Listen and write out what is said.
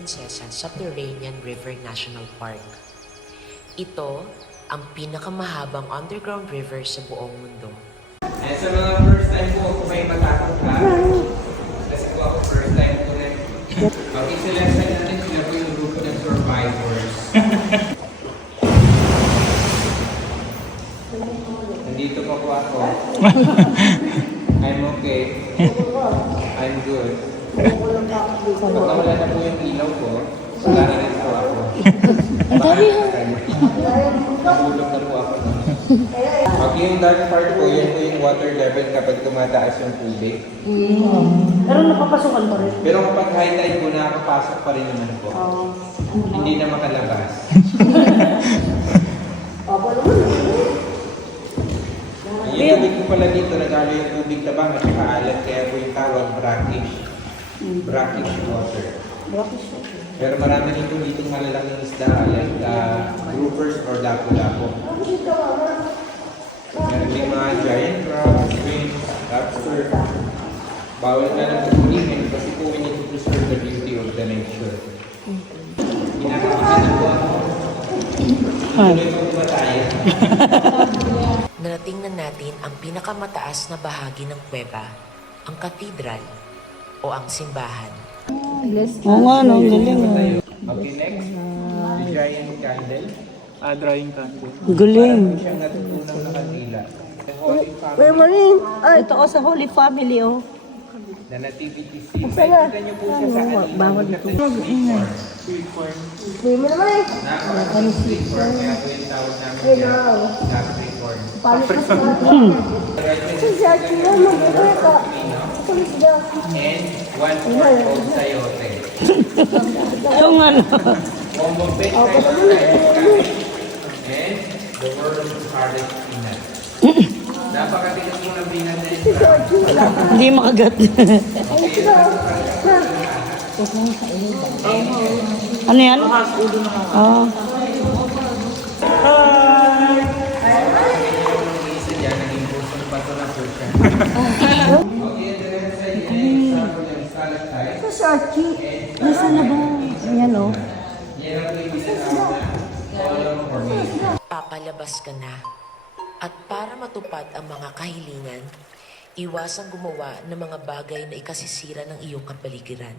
Princesa Subterranean River National Park. Ito ang pinakamahabang underground river sa buong mundo. And sa mga first time po ako may matakot ka, kasi po ako first time po na mag-iselekta natin sila po yung grupo ng survivors. Nandito po ako. I'm okay. I'm good. Pag nawala na po yung ilaw ko, wala na rin po ako. Ang dami ha. Nahulog na po ako. Okay, yung dark part po, yun po yung water level kapag tumataas yung tubig. Pero napapasokan pa rin. Pero kapag high tide po, nakakapasok pa rin naman po. Hindi na makalabas. Yung tubig po pala dito, nagalo yung tubig tabang at saka alat, kaya po yung tawag brackish. Brackish water. Pero marami rin po dito malalaking isda like groupers or lapu-lapu. Meron din mga giant crabs, shrimp, lobster. Bawal na lang pagpulihin kasi po we need to preserve the beauty of the nature. Pinakamahan po ako. Tuloy po ba tayo? Narating na natin ang pinakamataas na bahagi ng kuweba, ang katedral o ang simbahan. Oo nga, no, ang galing ah. Okay, next. The giant candle. Drawing candle. Galing. Meron siyang natutunang nakatila. The Holy Family. Ito ko sa Holy Family, oh. The nativity scene. Makikita niyo po siya sa kanila. Bawal ito. Sweet corn. Napaka-sweet corn. Kaya po yung tawag namin niya. Sweet corn. And 1/4 of sayote. Yung ano. Combo pet and the world's hardest peanut. Napakatigas mo ng peanut na ito. Hindi makagat. Ano yan? Oh. Isa dyan, naging pusong bato na po siya. Okay, the left side is sample ng stalactite. Ito si Archie. Nasaan na ba? Ayan, oh. Yan ang may tinatawag na column formation. Papalabas ka na. At para matupad ang mga kahilingan, iwasang gumawa ng mga bagay na ikasisira ng iyong kapaligiran.